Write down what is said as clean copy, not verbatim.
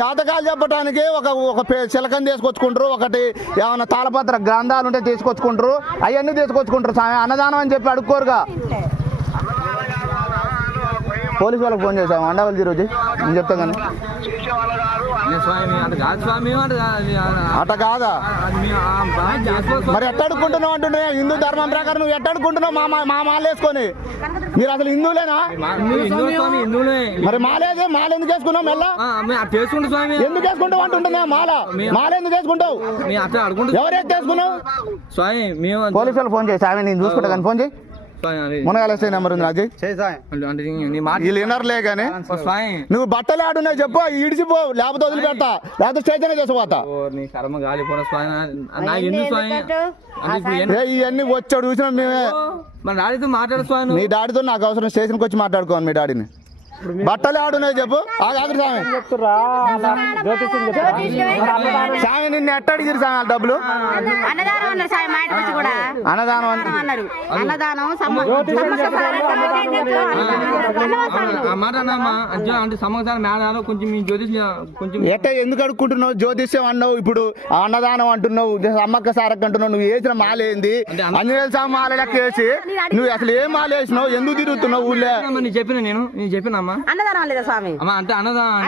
జాతకాలు చెప్పడానికి ఒక చిలకని తీసుకొచ్చుకుంటారు, ఒకటి ఏమైనా తాళపత్ర గ్రంథాలు ఉంటే తీసుకొచ్చుకుంటారు, అవన్నీ తీసుకొచ్చుకుంటారు. అన్నదానం అని చెప్పి అడుక్కోరుగా. పోలీసు వాళ్ళకి ఫోన్ చేసాము, అండవల్లి రోజు నేను చెప్తాను కానీ అట కాదా మరి ఎట్ట అడుక్కుంటున్నావు అంటుండే? హిందూ ధర్మం ప్రకారం నువ్వు ఎట్ట అడుక్కుంటున్నావు? మా మాల వేసుకొని మీరు అసలు హిందువులేనా? మరి మాలేదే, మాల ఎందుకు వేసుకున్నావు? మెల్ల ఎందుకు వేసుకుంటావు అంటుంటున్నా? మాల ఎందుకు వేసుకుంటావు? ఎవరైతే వేసుకున్నావు? పోలీసు వాళ్ళు ఫోన్ చేసి ఆమె నేను చూసుకుంటా కానీ ఫోన్ చేయి. మునగాలేసే నెంబర్ ఉంది నాకు. వీళ్ళు వినర్లే కానీ నువ్వు బట్టలు ఆడున్నావు చెప్పు, ఇడిచిపో, లేకపోతే వదిలిపెడతా, లేకపోతే స్టేషన్ చేసిపోతా. ఇవన్నీ వచ్చాడు చూసినా మేమే. నీ డాడీతో నాకు అవసరం, స్టేషన్కి వచ్చి మాట్లాడుకోవాలి మీ డాడీని. బట్టలు ఆడున్నాయి చెప్పు. స్వామి నిన్ను ఎట్ట అడిగిరు స్వామి డబ్బులు? అన్నదానం ఎట్ట ఎందుకు అడుక్కుంటున్నావు? జ్యోతిష్యం అన్నావు, ఇప్పుడు అన్నదానం అంటున్నావు, సమ్మక్క సారక్క అంటున్నావు. నువ్వు వేసిన మాల ఏంది? అంజనేయ స్వామి మాల లెక్క వేసి నువ్వు అసలు ఏం మాల వేసినావు? ఎందుకు తిరుగుతున్నావు ఊళ్ళో? చెప్పిన నేను చెప్పిన అన్నదానం లేదా స్వామి? అంటే అన్నదానం